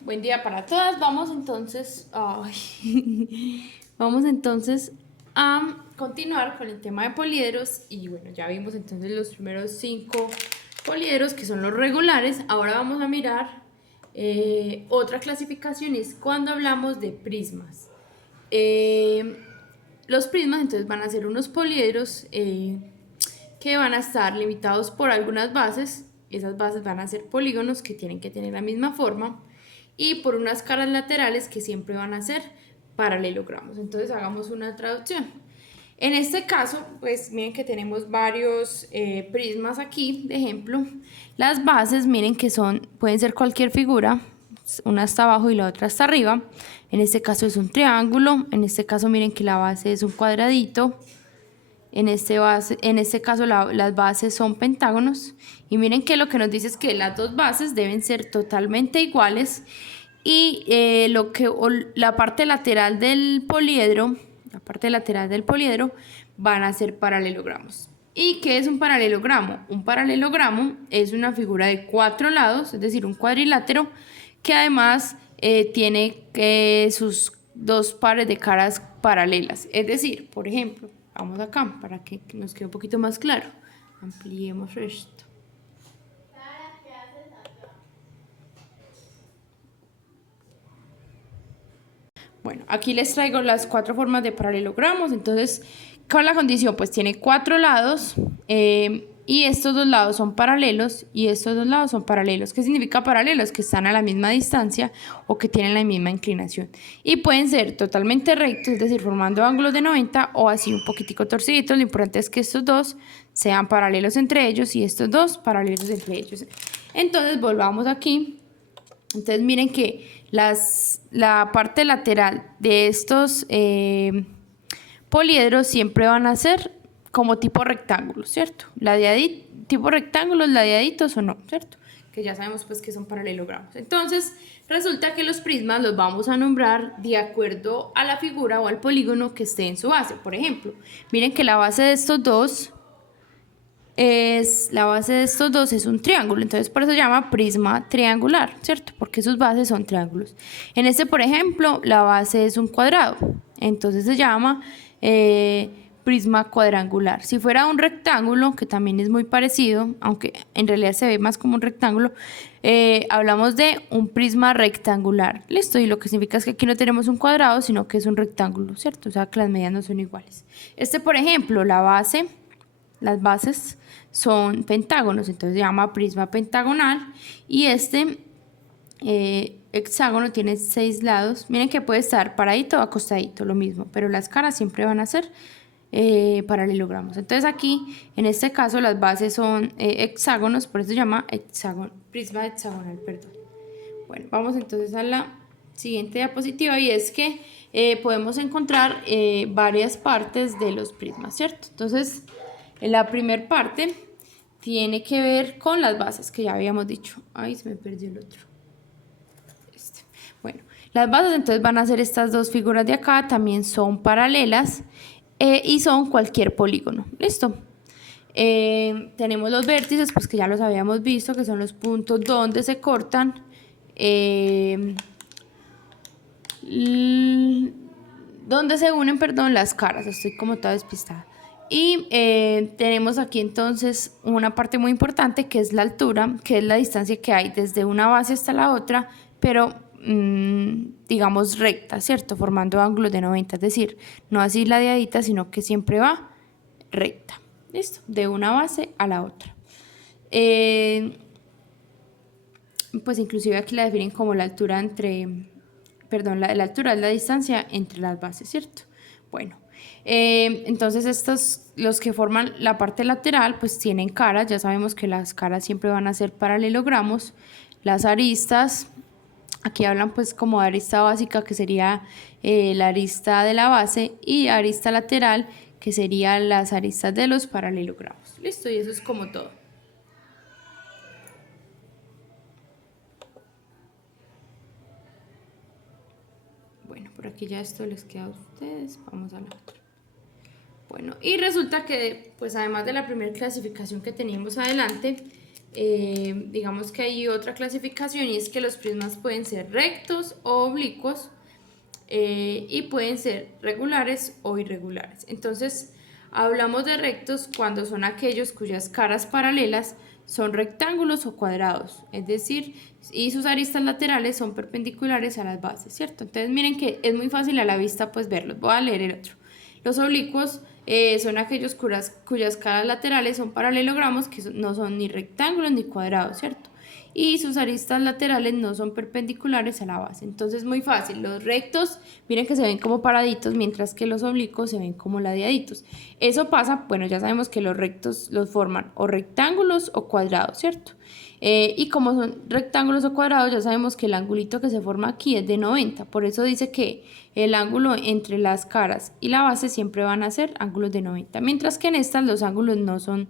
Buen día para todas. Vamos entonces, vamos entonces a continuar con el tema de poliedros. Y bueno, ya vimos entonces los primeros 5 poliedros que son los regulares. Ahora vamos a mirar otra clasificación, es cuando hablamos de prismas. Los prismas entonces van a ser unos poliedros que van a estar limitados por algunas bases. Esas bases van a ser polígonos que tienen que tener la misma forma y por unas caras laterales que siempre van a ser paralelogramos. Entonces hagamos una traducción. En este caso, pues miren que tenemos varios prismas aquí, de ejemplo. Las bases, miren que pueden ser cualquier figura, una está abajo y la otra está arriba. En este caso es un triángulo, en este caso miren que la base es un cuadradito. En este caso las bases son pentágonos y miren que lo que nos dice es que las dos bases deben ser totalmente iguales y la parte lateral del poliedro, van a ser paralelogramos. ¿Y qué es un paralelogramo? Un paralelogramo es una figura de 4 lados, es decir, un cuadrilátero que además tiene sus 2 pares de caras paralelas. Es decir, por ejemplo, vamos acá para que nos quede un poquito más claro. Ampliemos esto. Bueno, aquí les traigo las 4 formas de paralelogramos. Entonces, con la condición, pues tiene 4 lados y estos 2 lados son paralelos y estos 2 lados son paralelos. ¿Qué significa paralelos? Que están a la misma distancia o que tienen la misma inclinación. Y pueden ser totalmente rectos, es decir, formando ángulos de 90 o así un poquitico torciditos. Lo importante es que estos 2 sean paralelos entre ellos y estos 2 paralelos entre ellos. Entonces, volvamos aquí. Entonces miren que la parte lateral de estos poliedros siempre van a ser como tipo rectángulo, ¿cierto? Tipo rectángulos, ladeaditos o no, ¿cierto? Que ya sabemos pues que son paralelogramos. Entonces resulta que los prismas los vamos a nombrar de acuerdo a la figura o al polígono que esté en su base. Por ejemplo, miren que la base de estos dos es un triángulo, entonces por eso se llama prisma triangular, ¿cierto? Porque sus bases son triángulos. En este, por ejemplo, la base es un cuadrado, entonces se llama prisma cuadrangular. Si fuera un rectángulo, que también es muy parecido, aunque en realidad se ve más como un rectángulo, hablamos de un prisma rectangular. Listo, y lo que significa es que aquí no tenemos un cuadrado, sino que es un rectángulo, ¿cierto? O sea, que las medidas no son iguales. Este, por ejemplo, las bases son pentágonos, entonces se llama prisma pentagonal y este hexágono tiene 6 lados. Miren que puede estar paradito o acostadito, lo mismo, pero las caras siempre van a ser paralelogramos. Entonces aquí, en este caso, las bases son hexágonos, por eso se llama prisma hexagonal, perdón. Bueno, vamos entonces a la siguiente diapositiva y es que podemos encontrar varias partes de los prismas, ¿cierto? Entonces, la primera parte tiene que ver con las bases que ya habíamos dicho. Ay, se me perdió el otro. Bueno, las bases entonces van a ser estas dos figuras de acá, también son paralelas y son cualquier polígono. ¿Listo? Tenemos los vértices, pues que ya los habíamos visto, que son los puntos donde se cortan donde se unen, perdón, las caras. Estoy como toda despistada. Y tenemos aquí entonces una parte muy importante que es la altura, que es la distancia que hay desde una base hasta la otra, pero digamos recta, ¿cierto? Formando ángulos de 90, es decir, no así ladeadita, sino que siempre va recta. ¿Listo? De una base a la otra. Pues inclusive aquí la definen como la altura la altura es la distancia entre las bases, ¿cierto? Bueno, entonces los que forman la parte lateral, pues tienen caras, ya sabemos que las caras siempre van a ser paralelogramos. Las aristas, aquí hablan pues como de arista básica, que sería la arista de la base, y arista lateral, que serían las aristas de los paralelogramos. Listo, y eso es como todo. Bueno, por aquí ya esto les queda a ustedes. Vamos a la otra. Bueno, y resulta que, pues además de la primera clasificación que teníamos adelante, digamos que hay otra clasificación y es que los prismas pueden ser rectos o oblicuos y pueden ser regulares o irregulares. Entonces, hablamos de rectos cuando son aquellos cuyas caras paralelas son rectángulos o cuadrados, es decir, y sus aristas laterales son perpendiculares a las bases, ¿cierto? Entonces miren que es muy fácil a la vista pues verlos. Voy a leer el otro. Los oblicuos son aquellos cuyas caras laterales son paralelogramos que no son ni rectángulos ni cuadrados, ¿cierto? Y sus aristas laterales no son perpendiculares a la base. Entonces muy fácil, los rectos miren que se ven como paraditos, mientras que los oblicuos se ven como ladeaditos. Eso pasa, bueno, ya sabemos que los rectos los forman o rectángulos o cuadrados, ¿cierto? Y como son rectángulos o cuadrados, ya sabemos que el angulito que se forma aquí es de 90, por eso dice que el ángulo entre las caras y la base siempre van a ser ángulos de 90, mientras que en estas los ángulos no son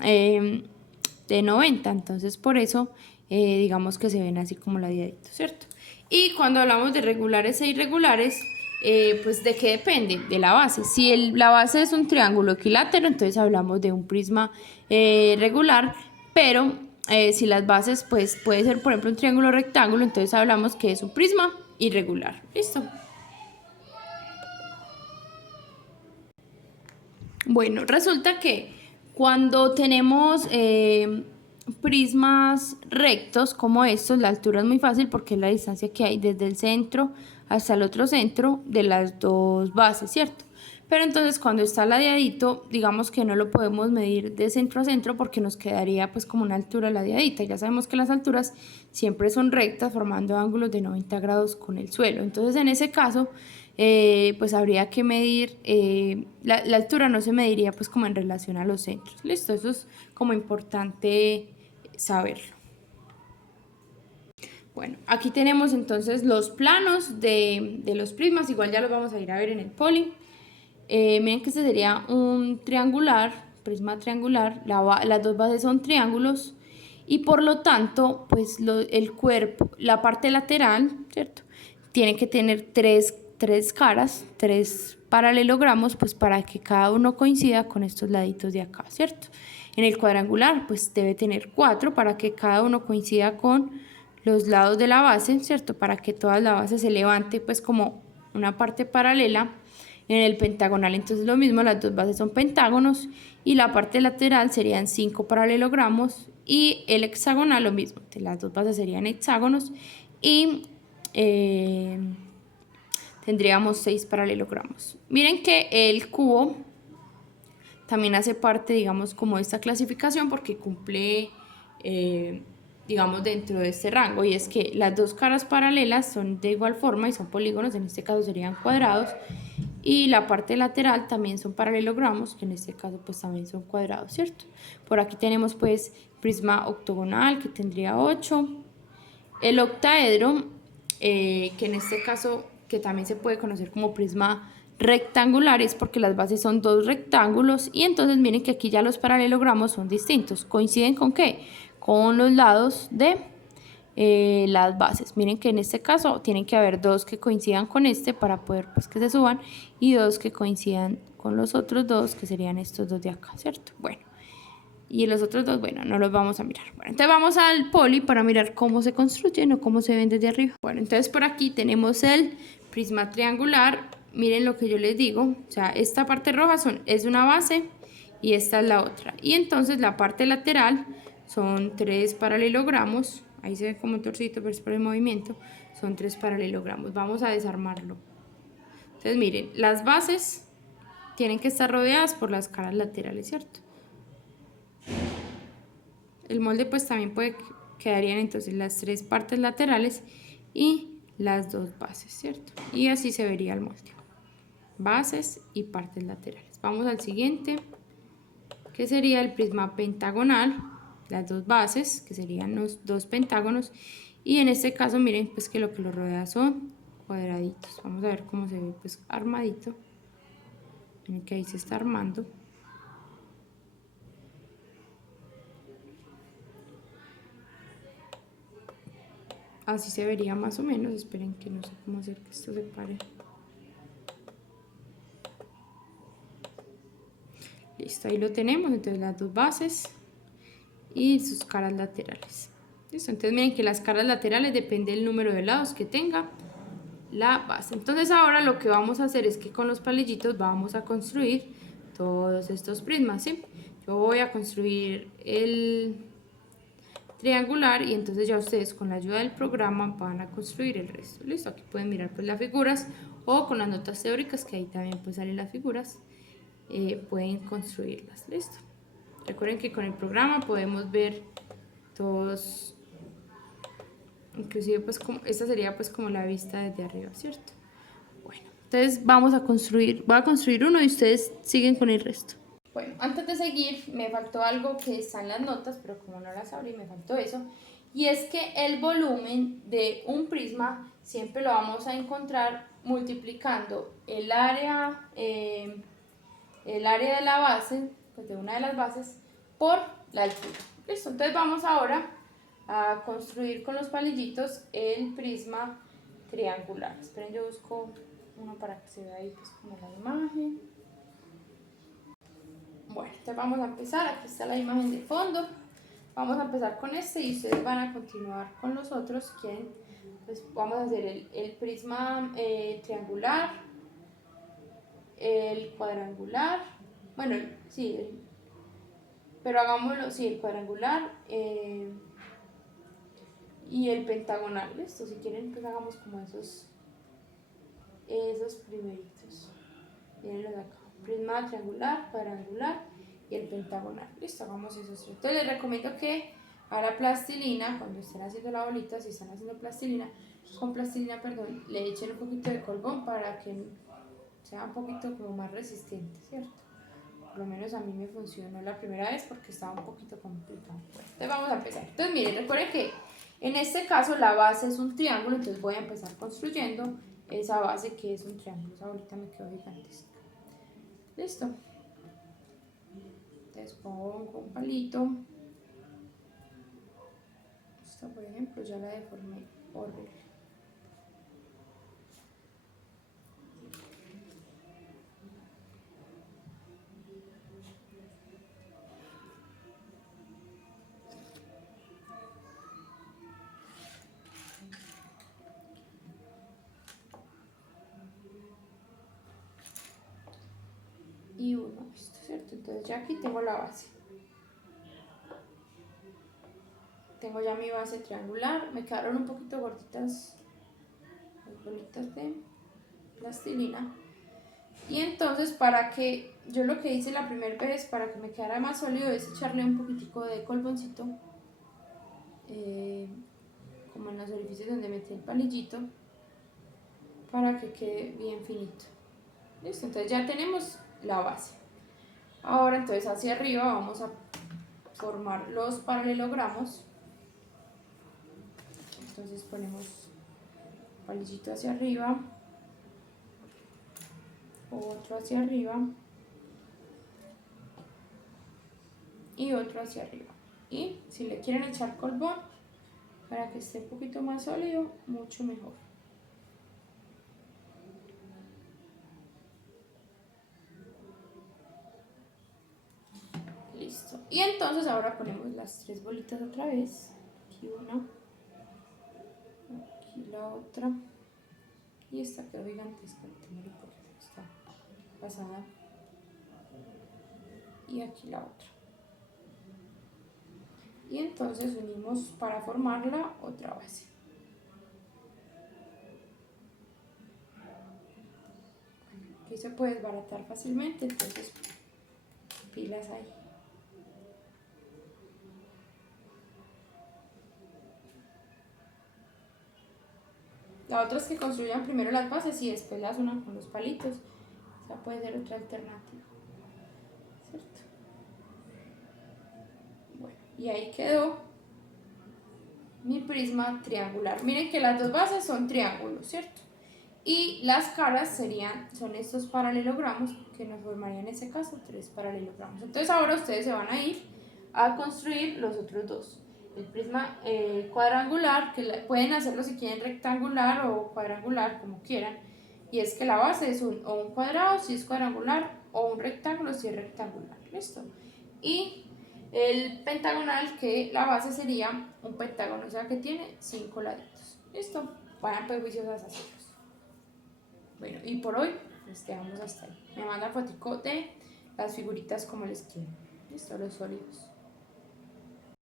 de 90, entonces por eso digamos que se ven así como ladeaditos, ¿cierto? Y cuando hablamos de regulares e irregulares, pues ¿de qué depende? De la base. Si la base es un triángulo equilátero, entonces hablamos de un prisma regular, pero si las bases pues puede ser por ejemplo un triángulo rectángulo, entonces hablamos que es un prisma irregular. ¿Listo? Bueno, resulta que cuando tenemos prismas rectos como estos, la altura es muy fácil porque es la distancia que hay desde el centro hasta el otro centro de las dos bases, ¿cierto? Pero entonces cuando está ladeadito, digamos que no lo podemos medir de centro a centro porque nos quedaría pues como una altura ladeadita. Ya sabemos que las alturas siempre son rectas formando ángulos de 90 grados con el suelo. Entonces en ese caso pues habría que medir, la altura no se mediría pues como en relación a los centros. Listo, eso es como importante saberlo. Bueno, aquí tenemos entonces los planos de los prismas, igual ya los vamos a ir a ver en el poli. Miren que este sería un triangular, prisma triangular, las dos bases son triángulos y por lo tanto, pues el cuerpo, la parte lateral, ¿cierto? Tiene que tener tres caras, tres paralelogramos, pues para que cada uno coincida con estos laditos de acá, ¿cierto? En el cuadrangular, pues debe tener cuatro para que cada uno coincida con los lados de la base, ¿cierto? Para que toda la base se levante, pues como una parte paralela. En el pentagonal entonces lo mismo, las dos bases son pentágonos y la parte lateral serían 5 paralelogramos y el hexagonal lo mismo, las dos bases serían hexágonos y tendríamos 6 paralelogramos. Miren que el cubo también hace parte, digamos, como de esta clasificación porque cumple, digamos, dentro de este rango, y es que las dos caras paralelas son de igual forma y son polígonos, en este caso serían cuadrados, y la parte lateral también son paralelogramos, que en este caso pues también son cuadrados, ¿cierto? Por aquí tenemos pues prisma octogonal que tendría 8, el octaedro, que en este caso que también se puede conocer como prisma rectangular, es porque las bases son dos rectángulos y entonces miren que aquí ya los paralelogramos son distintos. ¿Coinciden con qué? Con los lados de las bases. Miren que en este caso tienen que haber dos que coincidan con este para poder pues que se suban y dos que coincidan con los otros dos, que serían estos dos de acá, ¿cierto? Bueno, y los otros dos, bueno, no los vamos a mirar. Bueno, entonces vamos al poli para mirar cómo se construyen o cómo se ven desde arriba. Bueno, entonces por aquí tenemos el prisma triangular. Miren lo que yo les digo, o sea, esta parte roja es una base y esta es la otra. Y entonces la parte lateral son 3 paralelogramos. Ahí se ve como un torcito, pero es por el movimiento. Son 3 paralelogramos. Vamos a desarmarlo. Entonces miren, las bases tienen que estar rodeadas por las caras laterales, ¿cierto? El molde pues también quedarían entonces las 3 partes laterales y las 2 bases, ¿cierto? Y así se vería el molde. Bases y partes laterales. Vamos al siguiente, que sería el prisma pentagonal, las dos bases, que serían los dos pentágonos, y en este caso miren pues que lo que lo rodea son cuadraditos. Vamos a ver cómo se ve pues armadito. Miren que ahí se está armando. Así se vería más o menos. Esperen que no sé cómo hacer que esto se pare. Listo, ahí lo tenemos. Entonces las dos bases y sus caras laterales. ¿Listo? Entonces miren que las caras laterales depende del número de lados que tenga la base. Entonces ahora lo que vamos a hacer es que con los palillitos vamos a construir todos estos prismas, ¿sí? Yo voy a construir el triangular y entonces ya ustedes con la ayuda del programa van a construir el resto. Listo, aquí pueden mirar pues las figuras o con las notas teóricas que ahí también pues salen las figuras, pueden construirlas. Listo, recuerden que con el programa podemos ver todos, inclusive pues como esta sería pues como la vista desde arriba, ¿cierto? Bueno, entonces vamos a construir, voy a construir uno y ustedes siguen con el resto. Bueno, antes de seguir, me faltó algo que está en las notas, pero como no las abrí, me faltó eso. Y es que el volumen de un prisma siempre lo vamos a encontrar multiplicando el área de la base, pues de una de las bases, por la altura. Listo, entonces vamos ahora a construir con los palillitos el prisma triangular. Esperen, yo busco uno para que se vea ahí pues como la imagen. Bueno, entonces vamos a empezar, aquí está la imagen de fondo, vamos a empezar con este y ustedes van a continuar con los otros. ¿Quieren? Pues vamos a hacer el prisma triangular, el cuadrangular, bueno, sí, pero hagámoslo, sí, el cuadrangular y el pentagonal. Listo, si quieren pues hagamos como esos primeritos. Miren los de acá, prisma triangular, cuadrangular y el pentagonal. Listo, hagamos esos tres. Entonces les recomiendo que a la plastilina, cuando estén haciendo la bolita, si están haciendo plastilina, con plastilina, perdón, le echen un poquito de colbón para que sea un poquito como más resistente, ¿cierto? Por lo menos a mí me funcionó la primera vez porque estaba un poquito complicado. Bueno, entonces vamos a empezar. Entonces miren, recuerden que en este caso la base es un triángulo, entonces voy a empezar construyendo esa base que es un triángulo. Esa bolita me quedó gigantesca. Listo. Entonces pongo un palito. Esta, por ejemplo, ya la deformé horrible. Y uno, esto, ¿cierto? Entonces ya aquí tengo la base. Tengo ya mi base triangular. Me quedaron un poquito gorditas las bolitas de plastilina. Y entonces para que, yo lo que hice la primera vez para que me quedara más sólido es echarle un poquitico de colboncito, como en los orificios donde metí el palillito, para que quede bien finito. Listo, entonces ya tenemos la base. Ahora entonces hacia arriba vamos a formar los paralelogramos. Entonces ponemos palillito hacia arriba, otro hacia arriba y otro hacia arriba. Y si le quieren echar colbón para que esté un poquito más sólido, mucho mejor. Listo. Y entonces ahora ponemos las tres bolitas otra vez. Aquí una, aquí la otra. Y esta quedó gigantesca, porque está pasada. Y aquí la otra. Y entonces unimos para formar la otra base. Aquí se puede desbaratar fácilmente, entonces pilas ahí. La otra es que construyan primero las bases y después las unan con los palitos. Esa puede ser otra alternativa, ¿cierto? Bueno, y ahí quedó mi prisma triangular. Miren que las dos bases son triángulos, ¿cierto? Y las caras son estos paralelogramos que nos formarían en ese caso 3 paralelogramos. Entonces ahora ustedes se van a ir a construir los otros dos. El prisma cuadrangular, que pueden hacerlo si quieren rectangular o cuadrangular, como quieran. Y es que la base es un cuadrado si es cuadrangular o un rectángulo si es rectangular. ¿Listo? Y el pentagonal, que la base sería un pentágono, o sea que tiene 5 laditos. Listo, vayan pues juiciosas a hacerlos. Bueno, y por hoy pues dejamos hasta ahí. Me manda fotico de las figuritas como les quiero. Listo, los sólidos.